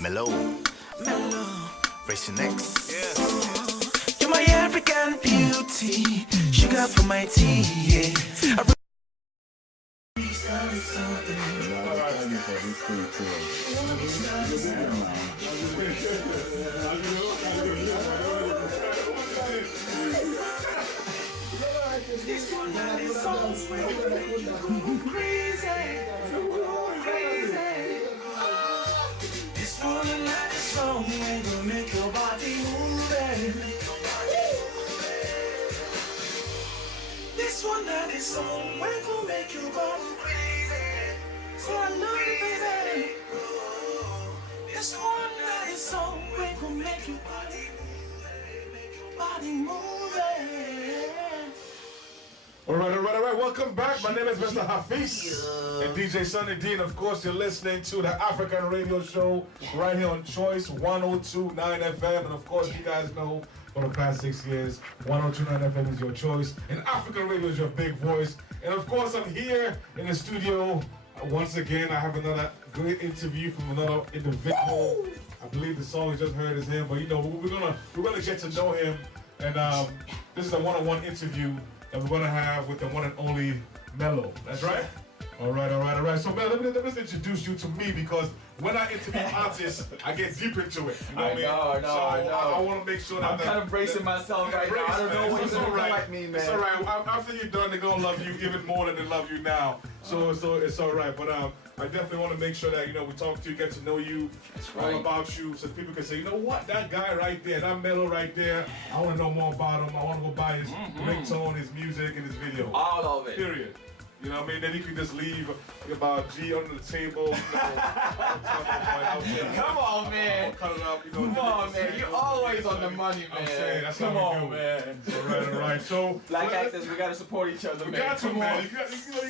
Mellow. Racing X. You're my African beauty, sugar for my tea. Yeah. This one that is so crazy. This one that is so will make your body move. This one that is so will make you go crazy. So I love you, baby. This one that is so will make your body move. All right. Welcome back. My name is Mr. Hafiz and DJ Sunny D. And of course, you're listening to the African Radio Show right here on Choice 102.9 FM. And of course, you guys know for the past 6 years, 102.9 FM is your choice. And African Radio is your big voice. And of course, I'm here in the studio. Once again, I have another great interview from another individual. I believe the song you just heard is him. But you know, we're gonna get to know him. And this is a one-on-one interview that we're going to have with the one and only Mellow. That's right? All right. So, Mellow, let me introduce you to me, because when I interview artists, I get deep into it. You know what I mean? I know. I want to make sure that... I'm kind of bracing myself right now. I don't know what's going to like me, man. It's all right. After you're done, they're going to love you even more than they love you now. So it's all right. But I definitely want to make sure that, you know, we talk to you, get to know you, all about you, so people can say, you know what, that guy right there, that Mellow right there, I want to know more about him. I want to go buy his ringtone, his music, and his video. All of it. Period. You know what I mean? Then you can just leave about G under the table. You know, come on, man. Cut it up, you know. Come on, man. You're always on the money, man. I'm saying, that's come how we on, do. Man. All right. So black actors, we gotta support each other, man. We got to, man. You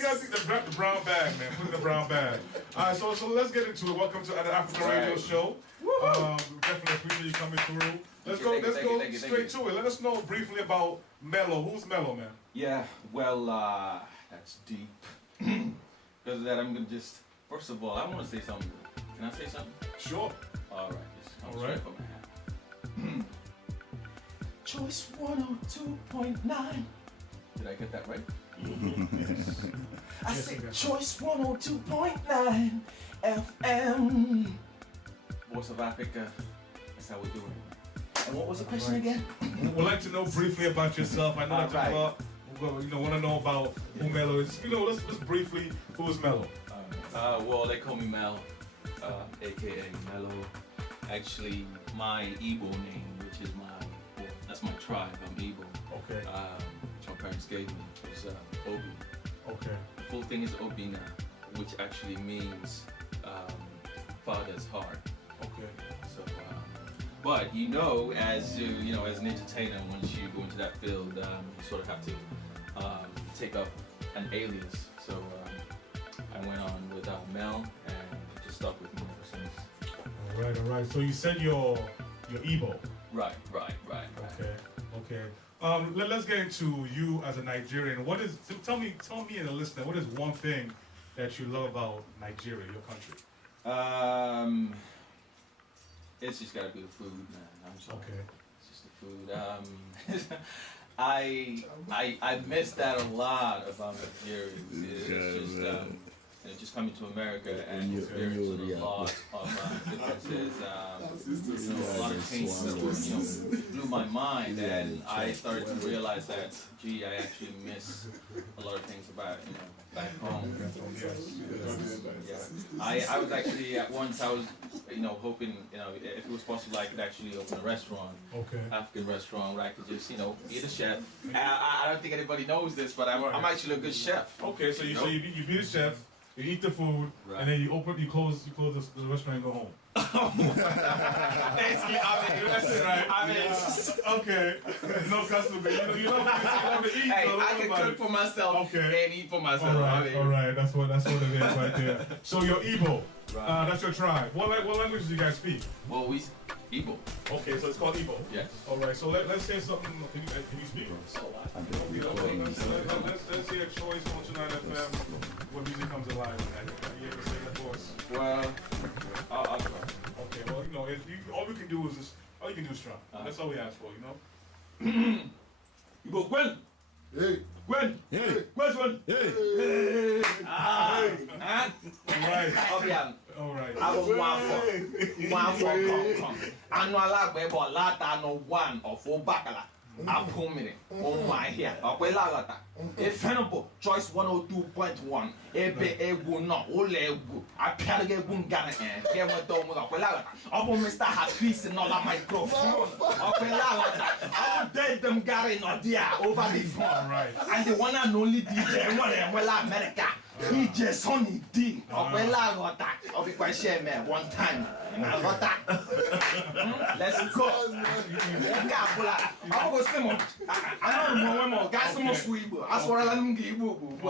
got to grab the brown bag, man. Put in the brown bag. All right, so let's get into it. Welcome to the African Radio Show. We definitely appreciate you coming through. Let's go straight to it. Let us know briefly about Mellow. Who's Mellow, man? Yeah, well, that's deep. Because of that, I'm gonna just, first of all, I want to say something. Can I say something? Sure. All right. Just come straight from my hat. Choice 102.9. Did I get that right? I said Choice 102.9 FM. Voice of Africa. That's how we're doing it. And what was the question again? We'd like to know briefly about yourself. I know that you want to know about who Mellow is. You know, let's briefly, who is Mellow? Well, they call me Mel, aka Mellow. Actually, my Igbo name, which is that's my tribe. I'm Igbo. Okay. Which my parents gave me, is Obi. Okay. The full thing is Obina, which actually means father's heart. Okay. So, but as as an entertainer, once you go into that field, you sort of have to take up an alias. So I went on with Mel, and it just stuck with me ever since. All right. So you said you're Igbo. Right. Okay. Let's get into you as a Nigerian. Tell me and the listener, what is one thing that you love about Nigeria, your country? It's just gotta be the food, man. I'm sorry. Okay. It's just the food. I miss that a lot about Nigeria. It's just coming to America and experiencing the loss of differences. A lot of things blew my mind, and I started to realize that, gee, I actually miss a lot of things about back home. I was actually I was hoping if it was possible I could actually open a restaurant, African restaurant, where I could just be the chef. I don't think anybody knows this, but I'm actually a good chef. Okay, so you be the chef. You eat the food, and then you close the restaurant and go home. Basically, that's it, right? Okay. No customer. You love to eat. Hey, I can cook for myself and eat for myself. All right. That's what it is right there. So you're Igbo. Right. That's your tribe. What language do you guys speak? Well, we Igbo. Okay, so it's called Igbo. Yes. All right. So let's say something. Can you speak? Let's hear Choice 129 FM. What music comes alive? You ever say that for us? Well, I'll try. Okay. Well, all we can do is just, all you can do is try. That's all we ask for, you know. You go Gwen. Hey. Gwen. Hey. Gwen's one. Hey. All right. All right. I was one for come. Annual labor lata no one or four bacala. I'm pulling on my hair. Aquelagata. A fenable choice 102.1. Ebe no ole. I can't get Bungana and Kevin Domo Aquelagata. Upon Mr Hafiz and all my microphone. Aquelagata. I will dead them Gary no dear over the phone. Right. And the one and only DJ well America. DJ Sonny D. Aquelagata. I'll be quite sure man one time. I got that. Let's go. I'm going to Simon. I don't know when more guys are sweet. I swear I'm give you. I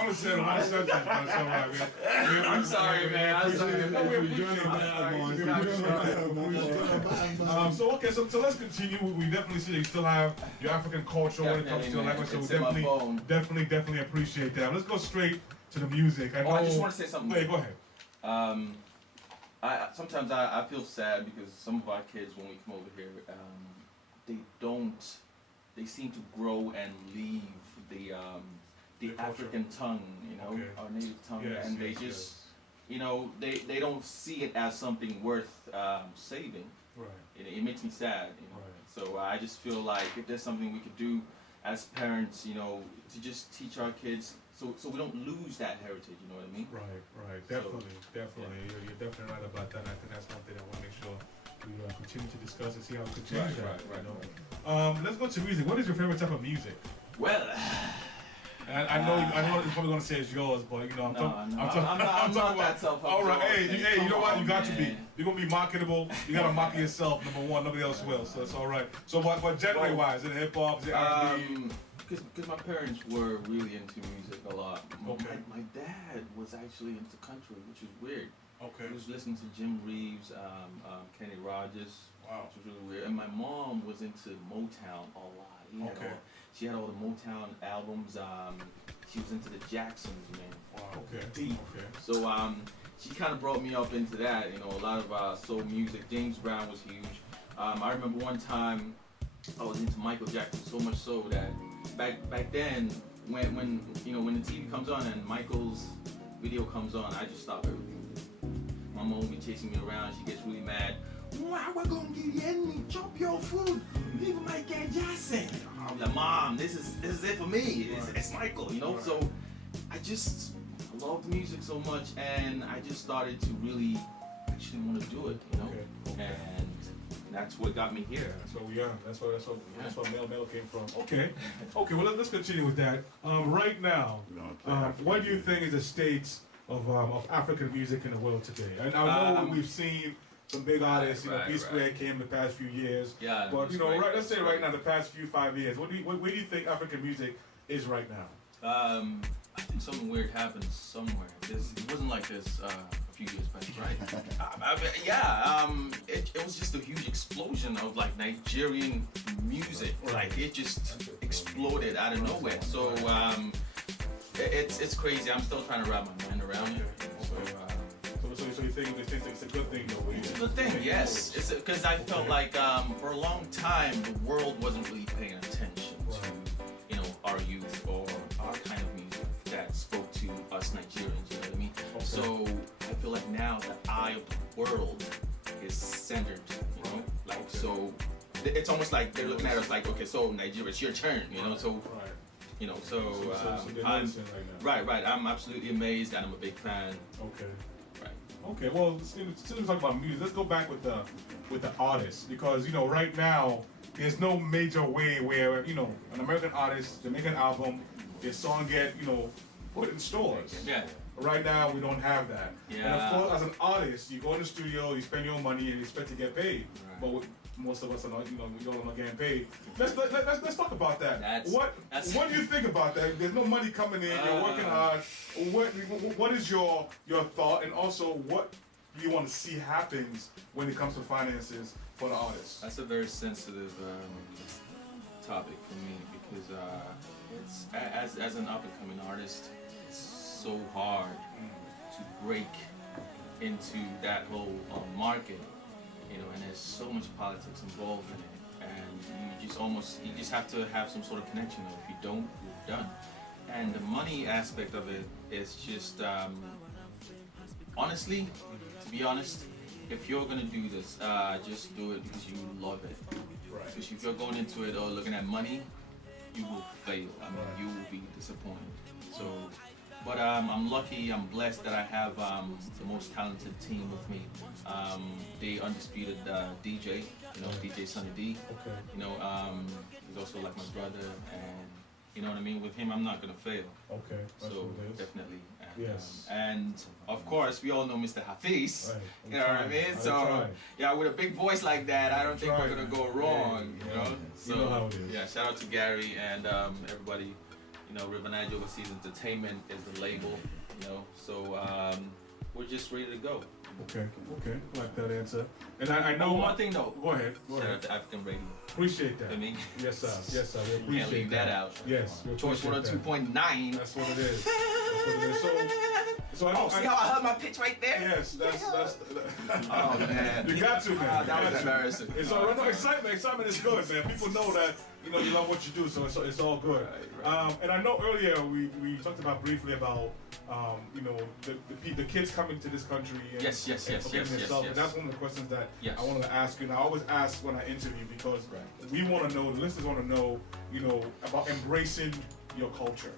understand one sentence, but it's all right, man. I'm sorry, man. I'm sorry. So okay, so let's continue. We definitely see that you still have your African culture when it comes to your language, so we definitely appreciate that. Let's go straight to the music. I just want to say something. Wait, go ahead. Sometimes I feel sad because some of our kids, when we come over here, they seem to grow and leave the African tongue, you know, our native tongue, and they just, you know, they don't see it as something worth saving. Right. It makes me sad, you know. Right. So I just feel like if there's something we could do as parents, you know, to just teach our kids. So we don't lose that heritage, you know what I mean? Right. Definitely. Yeah. You're definitely right about that. And I think that's something I want to make sure we continue to discuss and see how we can change that. Right. Let's go to music. What is your favorite type of music? Well, I know you're probably gonna say it's yours, but you know I'm talking about. All right, hey, you know what? You got to be. You're gonna be marketable. You gotta market yourself. Number one, nobody else will. So it's all right. So what genre-wise? Is it hip hop? Is it R&B? Because my parents were really into music a lot. Okay. My dad was actually into country, which is weird. Okay. He was listening to Jim Reeves, Kenny Rogers. Wow. Which was really weird. And my mom was into Motown a lot. She had all the Motown albums. She was into the Jacksons, man. Wow. Okay. Deep. Okay. So she kind of brought me up into that. You know, a lot of soul music. James Brown was huge. I remember one time I was into Michael Jackson so much so that back then when the TV comes on and Michael's video comes on, I just stop everything. My mom will be chasing me around. She gets really mad. Why we're gonna give you any? Chop your food. Leave Michael Jackson. I'm like, Mom, this is it for me. It's Michael, you know. Right. So I love the music so much, and I just started to really actually want to do it, you know. Okay. And that's what got me here. That's what we are. That's where Mel came from. Okay. Well, let's continue with that. Right now, what do you think is the state of African music in the world today? And I know we've seen some big artists. P Square came the past few years. Yeah. But let's say right now, the past 5 years, where do you think African music is right now? I think something weird happened somewhere. It wasn't like this a few years back, right? It was just a huge explosion of like Nigerian music. Like it just exploded out of nowhere. So it's crazy. I'm still trying to wrap my mind around it. So you think it's a good thing though? It's a good thing, yes. It's because I felt like for a long time the world wasn't really paying attention to our youth or our kind of music that spoke to us Nigerians. You know what I mean? Okay. So I feel like now the eye of the world is centered. You know, so it's almost like they're looking at us like, okay, so Nigeria, it's your turn. You know, so. You know, I'm absolutely amazed and I'm a big fan. Okay. Okay, well, since we're talking about music, let's go back with the artists, because right now there's no major way where an American artist to make an album, their song get put in stores. Yeah. Right now we don't have that. Yeah. And of course, as an artist, you go in the studio, you spend your money, and you expect to get paid. Right. But most of us are not, we don't not getting paid. Let's talk about that. What do you think about that? There's no money coming in. You're working hard. What is your thought, and also what do you want to see happens when it comes to finances for the artists? That's a very sensitive topic for me because it's as an up and coming artist, it's so hard to break into that whole market, you know, and there's so much politics involved in it, and you just have to have some sort of connection. Or if you don't, you're done. And the money aspect of it is just, honestly, to be honest, if you're gonna do this, just do it because you love it. Right. Because if you're going into it or looking at money, you will fail. I mean, you will be disappointed. So, but I'm lucky, I'm blessed that I have the most talented team with me. The undisputed DJ, you know, DJ Sunny D. Okay. You know, he's also like my brother, and you know what I mean. With him, I'm not gonna fail. Okay. That's So what it is. definitely. And, Yes. and of course, we all know Mr. Hafiz. Right. You know what I mean? So yeah, with a big voice like that, I don't think we're gonna go wrong. Yeah, You know. You know how it is. Yeah, shout out to Gary and everybody. You know, River Niger Overseas Entertainment is the label. You know, so we're just ready to go. Okay. Okay. I like that answer. And I know one thing though. Go ahead. Go Shout ahead. out to African Radio. Appreciate that. I mean, Yes, sir. Yes, sir. We can't appreciate leave that out. Yes. We Choice appreciate that. 102.9. That's what it is. That's what it is. So I know. See how I heard my pitch right there? Yes, that's. Oh man. You got to, man. That was You got to. embarrassing. It's all right. No, excitement. Excitement is good, man. People know that you know you love what you do, so it's all good. Right. And I know earlier we talked about briefly about you know the kids coming to this country. And, Yes. and forgetting themselves. And that's one of the questions that Yes. I wanted to ask you. And I always ask when I interview because we want to know, the listeners want to know, you know, about embracing your culture.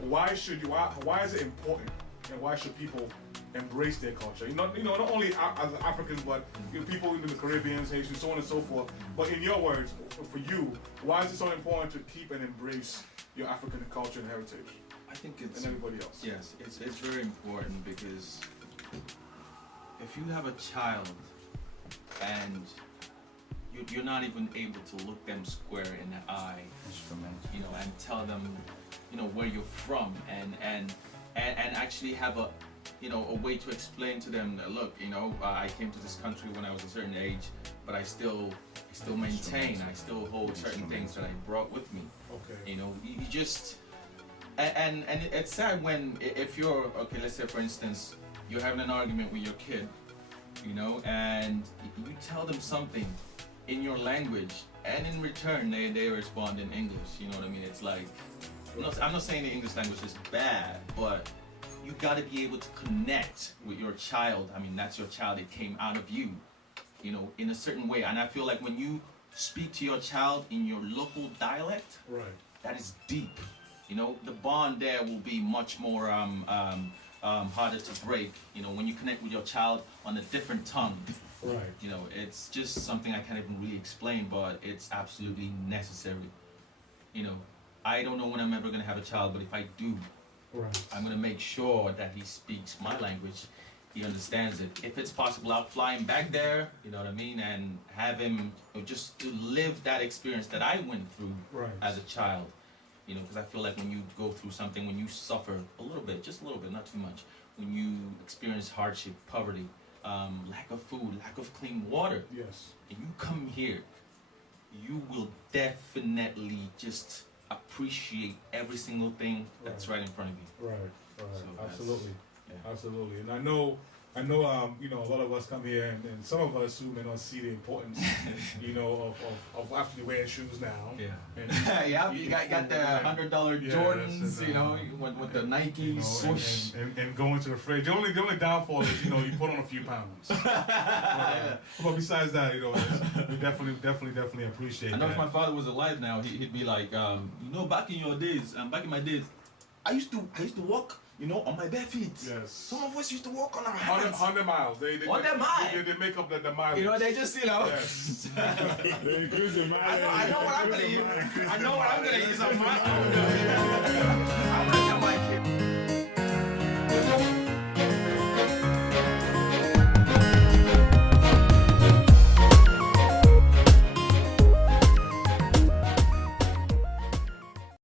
Why should you? Why is it important? And why should people embrace their culture? You know, not only as Africans, but you know, people in the Caribbean, Haitians, so on and so forth. But in your words, for you, why is it so important to keep and embrace your African culture and heritage, I think it's and everybody else? yes, it's very important because if you have a child and you're not even able to look them square in the eye, you know, and tell them, you know, where you're from, and actually have a, you know, a way to explain to them that, look, you know, I came to this country when I was a certain age, but I still maintain, I still hold certain things that I brought with me. Okay. You know, you just, and it's sad when, if you're, okay, let's say for instance, you're having an argument with your kid, you know, and you tell them something in your language, and in return they respond in English. You know what I mean? It's like, I'm not saying the English language is bad, but you got to be able to connect with your child. I mean, that's your child. It came out of you, you know, in a certain way. And I feel like when you speak to your child in your local dialect, Right. that is deep. You know, the bond there will be much more harder to break. You know, when you connect with your child on a different tongue. Right. You know, it's just something I can't even really explain, but it's absolutely necessary. You know, I don't know when I'm ever gonna have a child, but if I do, Right. I'm gonna make sure that he speaks my language, he understands it. If it's possible, I'll fly him back there, you know what I mean, and have him, you know, just to live that experience that I went through Right. as a child. You know, because I feel like when you go through something, when you suffer a little bit, just a little bit, not too much, when you experience hardship, poverty, lack of food, lack of clean water, Yes. and you come here, you will definitely just appreciate every single thing that's right in front of you. Right. Right. So that's- Absolutely. yeah. Absolutely. And I know, you know, a lot of us come here, and some of us who may not see the importance, you know, of actually wearing shoes now. Yeah. And, Yeah, you got the $100 Yes, Jordans, and, you know, with the Nike you know, swoosh. and going to the fridge. The only downfall is, you know, you put on a few pounds. But besides that, you know, we definitely appreciate I know that. if my father was alive now, he'd be like, you know, back in my days, I used to walk, you know, on my bare feet. Yes. Some of us used to walk on our hands. 100 miles. They 100 miles. They make up the miles. You know, they just, you know. Yes. They increase the mileage. I know what I'm gonna use. I know what I'm gonna use on my own. Yeah. I'm gonna tell my